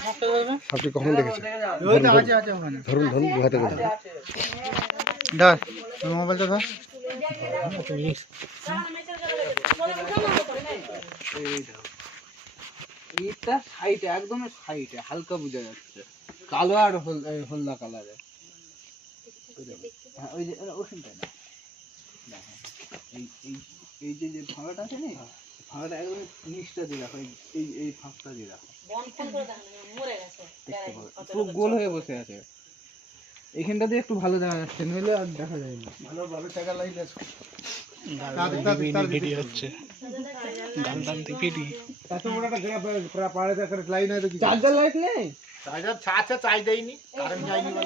সাপটি কখন দেখেছে ওই তো আছে আছে ওখানে। ধরুন ধরুন ধর মোবাইলটা ধর। এটা সাইডে একদম সাইডে হালকা বোঝা যাচ্ছে। কালো আর হলদা কালারে হ্যাঁ ওই যে ওখানটা না। এই এই এই যে যে ফাঁকাটা আছে না ফাঁকাটা একদম নিচটা দিয়ে রাখো এই- এই এই ফাঁকটা দিয়ে রাখো। পুরো গোল হয়ে বসে আছে। এইখানটা দিয়ে একটু ভালো দেখা যাচ্ছে নইলে আর দেখা যায় না। ভালো ভালো টাকা।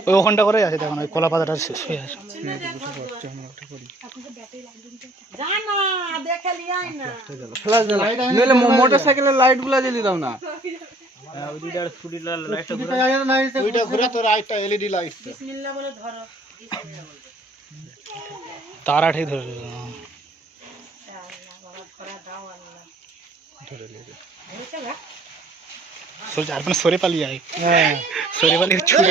ওই ওখানটা করে আছে দেখুন ওই কলা পাতাটা শেষ হয়ে আছে। মোটর সাইকেলের লাইটগুলা। জ্বালিয়ে দাও না। ছুটিতে যায় না, এই যে ওইটা ঘুরে তোর লাইটটা এলইডি লাইট তারা ঠিক ধরে सोच यार अपने सोरे पाली आए सोरे पाली छूट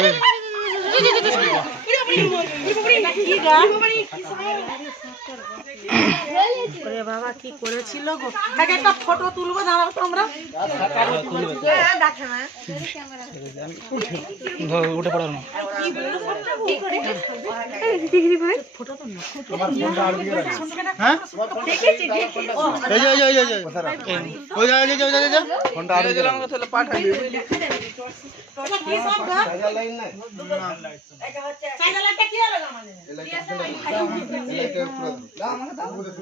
ওরে বাবা কি করেছিল গো তাকে একটা ফটো তুলবো দাঁড়াও তো আমরা উঠে পড়ার না ফটো তো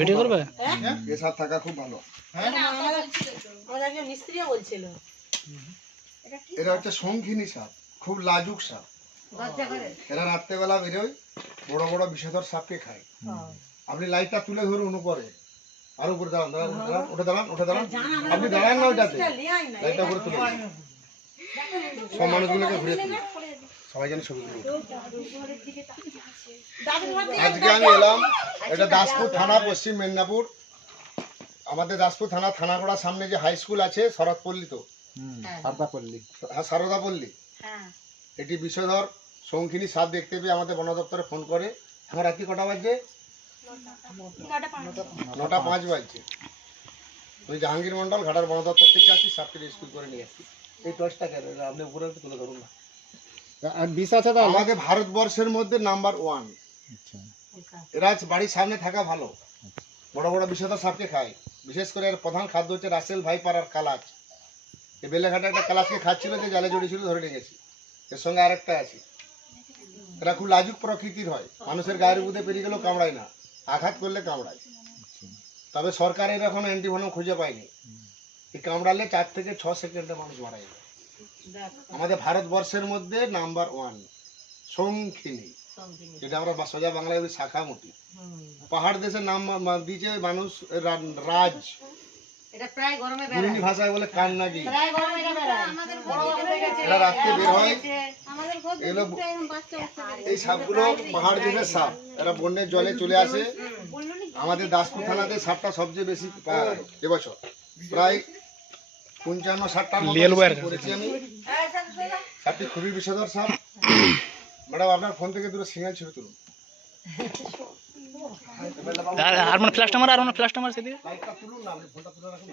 ভিডিও করবে? পেশার হ্যাঁ, থাকা খুব ভালো। মিস্ত্রিও বলছিল। এরা হচ্ছে শঙ্খিনী সাপ খুব লাজুক সাপ। এরা রাত্রেবেলা বেরোয় বড় বড় বিষধর সাপকে খায়। আপনি লাইটটা তুলে ধরুন উপরে। আর উপরে দাঁড়ান দাঁড়ান ওটা দাঁড়ান ওটা দাঁড়ান। আপনি দাঁড়ান না ওইটাতে লাইটটা উপরে তুলে সব মানুষগুলোকে ঘুরে তুলে সবাই যেন ছবি আজকে আমি এলাম এটা দাসপুর থানা পশ্চিম মেদিনীপুর। আমাদের দাসপুর থানা থানাগড়ার সামনে যে হাই স্কুল আছে শরৎপল্লী তো। হ্যাঁ সারদাপল্লী। হ্যাঁ। এটি বিষধর শঙ্খিনী সাপ দেখতে পেয়ে আমাদের বন দপ্তরে ফোন করে। আমার রাত্রি কটা বাজছে? নটা পাঁচ। বাজছে। আমি জাহাঙ্গীর মন্ডল ঘাটার বন দপ্তর থেকে আসি সাপটি রেস্কিউ করে নিয়ে আসছি এই টর্চটা কেন আপনি উপরে একটু তুলে ধরুন না। আর বিষ আছে তো আমাদের ভারতবর্ষের মধ্যে নাম্বার ওয়ান এরা বাড়ির সামনে থাকা ভালো। বড় বড় বিষধর সাপকে খায়। বিশেষ করে এর প্রধান খাদ্য হচ্ছে রাসেল ভাইপার আর কালাচ। এই বেলেঘাটে একটা কালাচকে খাচ্ছিল যে জালে জড়িয়েছিল ধরে নিয়ে গেছি। এর সঙ্গে আরেকটা আছে। এরা খুব লাজুক প্রকৃতির হয়। মানুষের গায়ের বুধে পেরিয়ে গেলেও কামড়ায় না। আঘাত করলে কামড়ায়। তবে সরকারের এখনও অ্যান্টিভেনম খুঁজে পায়নি। এই কামড়ালে চার থেকে ছ সেকেন্ডে মানুষ মারা যায়। আমাদের ভারতবর্ষের মধ্যে নাম্বার ওয়ান শঙ্খিনী যেটা আমরা সোজা বাংলায় বলি শাখামুটি। পাহাড় দেশের নাম দিয়েছে মানুষ রাজ। এটা প্রায় ভাষায় বলে কান্নাগি এরা রাত্রে বের হয়। এগুলো এই সাপগুলো পাহাড় দেশের সাপ। এরা বন্যের জলে চলে আসে। আমাদের দাসপুর থানাতে সাপটা সবচেয়ে বেশি এবছর। প্রায় পঞ্চান্ন ষাটটার করেছি আমি। সাপটি খুবই বিষধর সাপ ম্যাডাম আপনার ফোন থেকে দুটো সিঙ্গেল ছবি তুলুন। আর মানে ফ্ল্যাশ টামার আর মানে ফ্ল্যাশ টামার সেদিকে। লাইটটা তুলুন না আপনি ফোনটা তুলে রাখুন।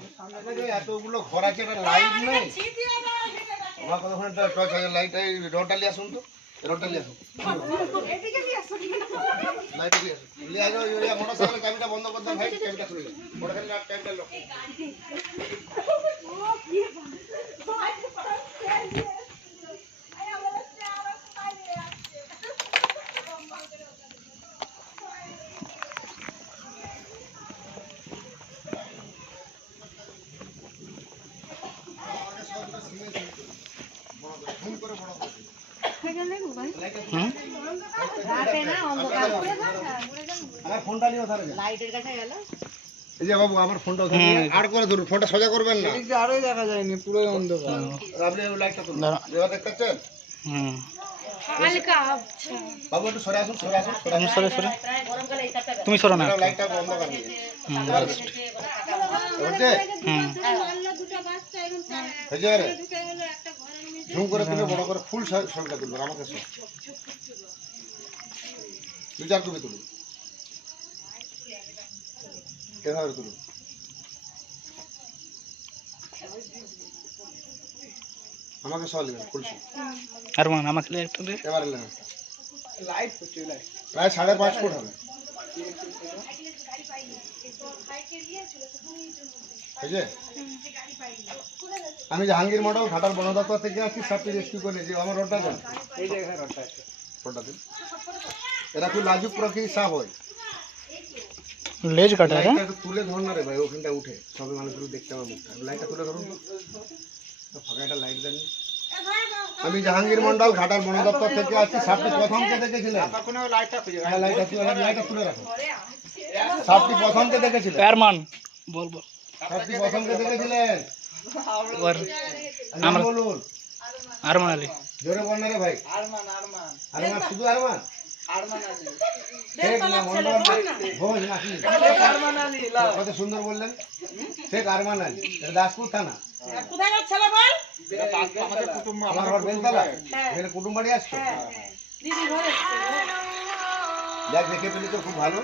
এতগুলো ঘর আছে একটা লাইট নেই আমার টর্চ আছে লাইট রডটা নিয়ে আসুন তো। রডটা নিয়ে আসুন। লাইট নিয়ে আসুন। নিয়ে আসো ওই ওই মোটরসাইকেলের বন্ধ করে দেন ভাই। চাবিটা খুলে দেন মোটরসাইকেলের আর চাবিটা লক ফোনটা নিয়ে ওধারে যান। লাইটের কাছে গেল এই যে বাবু আমার ফোনটা ওখানে আর করে ধরুন ফোনটা সোজা করবেন না। এই দিয়ে আরোই দেখা যায়নি পুরোই অন্ধকার। আপনি ওই লাইটটা তুলুন। দাঁড়া। যেভাবে দেখতে পাচ্ছেন? হুম। হালকা বাবু একটু সরে আসুন সরে আসুন সরে আসুন। সরে সরে। তুমি সরো না। লাইটটা বন্ধ করে দিয়েছে এবার হচ্ছে হুম। হয়েছে রে ঝুম করে তুলে বড় করে ফুল ছবিটা তুলবেন আমাকে সব। দু চার তুমি তুলুন। আমাকে সব ছবি। আর মান আমাকে একটু দে। এবার লাইট হচ্ছে লাইট প্রায় সাড়ে পাঁচ ফুট হবে। আমি জাহাঙ্গীর মডেল ঘাটার বন দপ্তর থেকে আসছি সবটি রেস্কিউ করে নিয়েছি। আমার রোডটা দেন এই জায়গায় রডটা আছে। রোডটা দিন এরা খুব লাজুক প্রকৃতির সাপ হয়। লেজ কাটা হ্যাঁ? একটু তুলে ধর না রে ভাই ওখানটা উঠে। সবে মানুষগুলো দেখতে আমার মুখটা। লাইটটা তুলে ধরুন। ফাঁকা একটা লাইট দেন। আমি জাহাঙ্গীর মন্ডল ঘাটার বন দপ্তর থেকে আসছি সাপটি প্রথমকে দেখেছিলেন? হ্যাঁ, লাইটটা তুলে লাইটটা তুলে রাখো সাপটি প্রথমকে দেখেছিলেন? আর মান বল বল। সাপটি প্রথমকে দেখেছিলেন? এবার নাম বলুন। আর মান আলী। জোরে বল না রে ভাই। আরমান আরমান। আরমান শুধু আরমান? কত সুন্দর বললেন। শেখ আরমান আলী দাসপুর থানা। আমার ঘর বেলতলা? এখানে কুটুম বাড়ি আসছো দিদি যাক দেখে পেলি তো খুব ভালো।